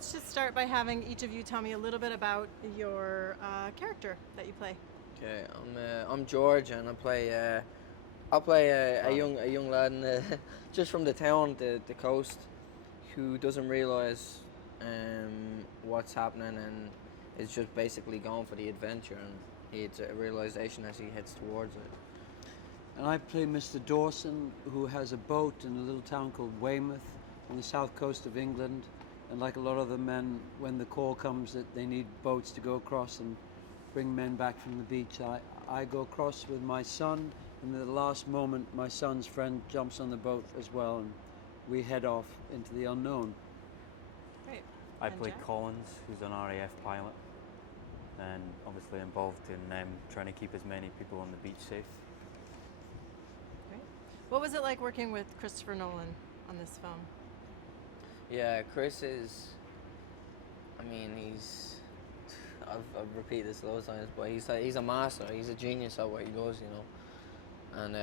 let's just start by having each of you tell me a little bit about your character that you play. Okay, I'm George, and I'll play a young lad just from the town, the coast, who doesn't realise what's happening and is just basically going for the adventure, and it's a realisation as he heads towards it. And I play Mr. Dawson, who has a boat in a little town called Weymouth on the south coast of England. And like a lot of the men, when the call comes that they need boats to go across and bring men back from the beach, I go across with my son, and at the last moment my son's friend jumps on the boat as well, and we head off into the unknown. Great. I play Collins, who's an RAF pilot, and obviously involved in trying to keep as many people on the beach safe. Great. What was it like working with Christopher Nolan on this film? Yeah, Chris is, I've repeated this loads of times, but he's a master, he's a genius at what he does, you know. And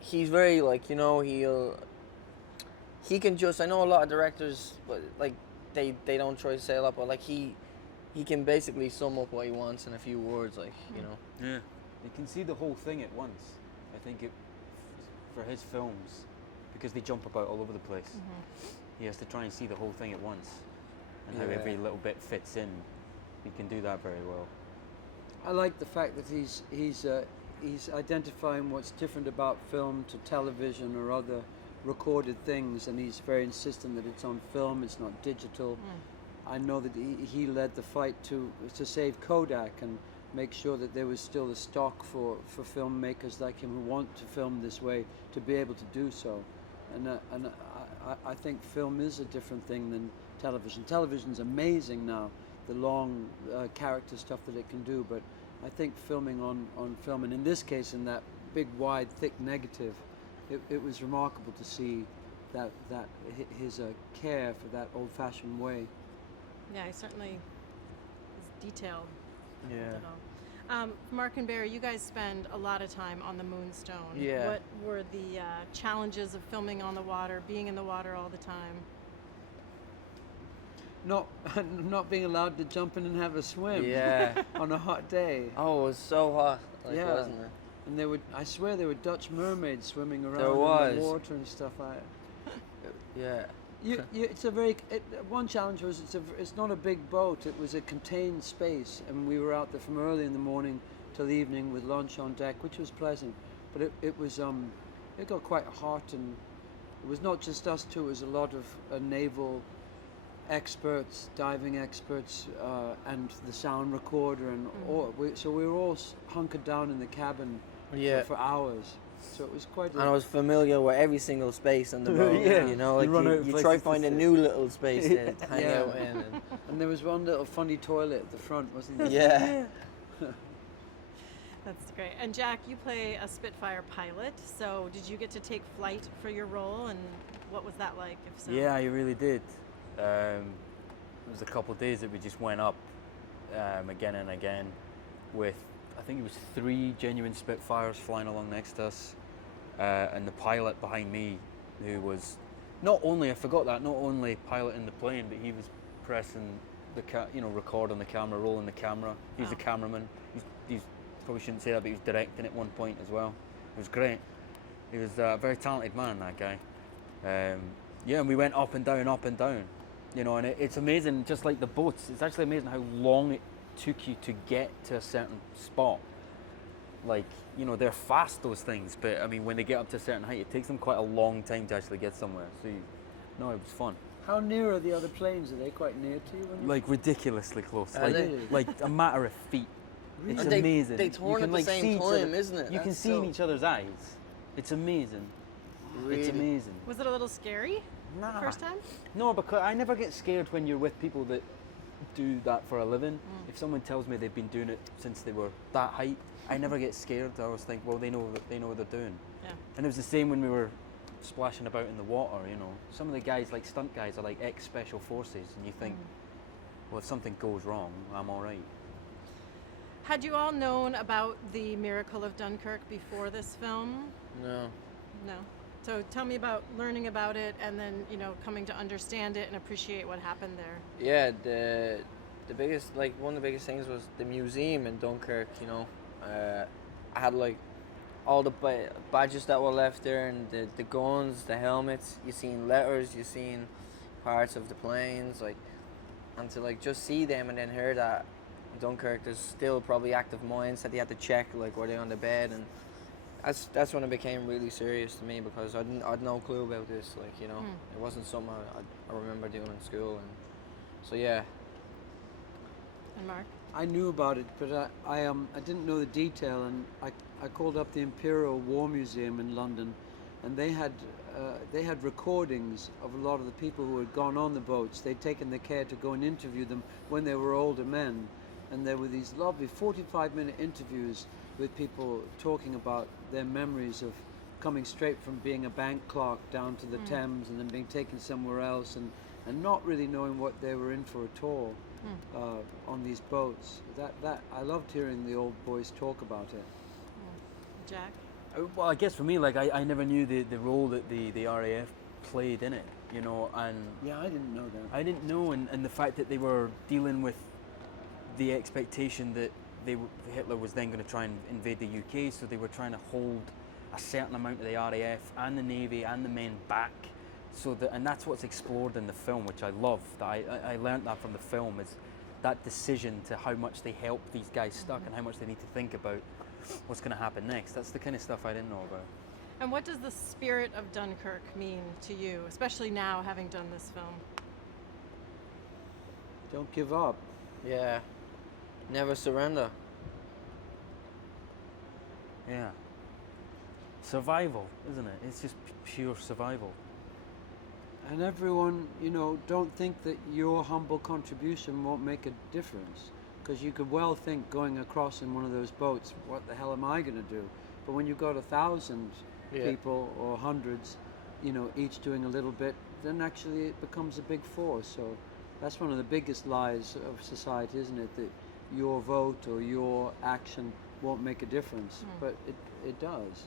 he's very, he can just, I know a lot of directors, but they don't try to say a lot, but he can basically sum up what he wants in a few words, you know. Yeah. You can see the whole thing at once. I think for his films, because they jump about all over the place, he has to try and see the whole thing at once, and how every little bit fits in. He can do that very well. I like the fact that he's identifying what's different about film to television or other recorded things, and he's very insistent that it's on film, it's not digital. I know that he led the fight to save Kodak and make sure that there was still a stock for filmmakers like him who want to film this way to be able to do so. And I think film is a different thing than television. Television's amazing now, the long character stuff that it can do, but I think filming on film, and in this case in that big, wide, thick negative, it was remarkable to see that his care for that old-fashioned way. Yeah, he certainly is detailed. Yeah. Mark and Barry, you guys spend a lot of time on the Moonstone. Yeah. What were the challenges of filming on the water, being in the water all the time? Not being allowed to jump in and have a swim. Yeah. On a hot day. Oh, it was so hot, wasn't it? And I swear there were Dutch mermaids swimming around in the water and stuff. Yeah. It's one challenge was it's not a big boat. It was a contained space, and we were out there from early in the morning till the evening with lunch on deck, which was pleasant. But it got quite hot, and it was not just us two. It was a lot of naval experts, diving experts, and the sound recorder, and so we were all hunkered down in the cabin for hours. So it was quite. And I was familiar with every single space in the boat. You know, you try to find a new little space to hang out in. And there was one little funny toilet at the front, wasn't there? Yeah. That's great. And Jack, you play a Spitfire pilot. So did you get to take flight for your role, and what was that like? If so. Yeah, I really did. It was a couple of days that we just went up again and again with, I think it was 3 genuine Spitfires flying along next to us, and the pilot behind me, who was not only piloting the plane, but he was pressing the record on the camera, rolling the camera. He's the cameraman. He's probably shouldn't say that, but he was directing at one point as well. It was great. He was a very talented man, that guy. And we went up and down. You know, and it's amazing, just like the boats, it's actually amazing how long it took you to get to a certain spot. They're fast, those things, but I mean, when they get up to a certain height, it takes them quite a long time to actually get somewhere. So, it was fun. How near are the other planes? Are they quite near to you? Ridiculously close. Really? Like a matter of feet. Really? It's And amazing. They turn at the same time, isn't it? You can see in each other's eyes. It's amazing. Really? It's amazing. Was it a little scary? Nah. First time? No, because I never get scared when you're with people that do that for a living. If someone tells me they've been doing it since they were that height, I never get scared. I always think, well, they know what they're doing. Yeah. And it was the same when we were splashing about in the water, you know. Some of the guys, like stunt guys, are like ex-special forces, and you think, well, if something goes wrong, I'm all right. Had you all known about the miracle of Dunkirk before this film? No. No. So tell me about learning about it and then, you know, coming to understand it and appreciate what happened there. Yeah, the biggest, like, one of the biggest things was the museum in Dunkirk. You know, I had like all the badges that were left there, and the guns, the helmets. You seen letters, you seen parts of the planes, like, and to like just see them and then hear that Dunkirk, there's still probably active mines that they had to check, like, were they on the bed, and that's when it became really serious to me, because I'd no clue about this, like, you know, it wasn't something I remember doing in school, and so yeah. And Mark? I knew about it, but I didn't know the detail, and I called up the Imperial War Museum in London, and they had recordings of a lot of the people who had gone on the boats. They'd taken the care to go and interview them when they were older men, and there were these lovely 45-minute interviews with people talking about their memories of coming straight from being a bank clerk down to the Thames and then being taken somewhere else, and not really knowing what they were in for at all on these boats. That I loved hearing the old boys talk about it. Jack? Well, I guess for me, like, I never knew the role that the RAF played in it, you know, and Yeah, I didn't know that. I didn't know, and the fact that they were dealing with the expectation that Hitler was then going to try and invade the UK, so they were trying to hold a certain amount of the RAF and the Navy and the men back, so that, and that's what's explored in the film, which I love. I learned that from the film, is that decision to how much they help these guys stuck and how much they need to think about what's going to happen next. That's the kind of stuff I didn't know about. And what does the spirit of Dunkirk mean to you, especially now having done this film? Don't give up. Yeah, never surrender. Yeah. Survival, isn't it? It's just pure survival. And everyone, you know, don't think that your humble contribution won't make a difference. Because you could well think, going across in one of those boats, what the hell am I going to do? But when you've got 1,000 people or hundreds, you know, each doing a little bit, then actually it becomes a big force. So that's one of the biggest lies of society, isn't it? That your vote or your action won't make a difference. But it does.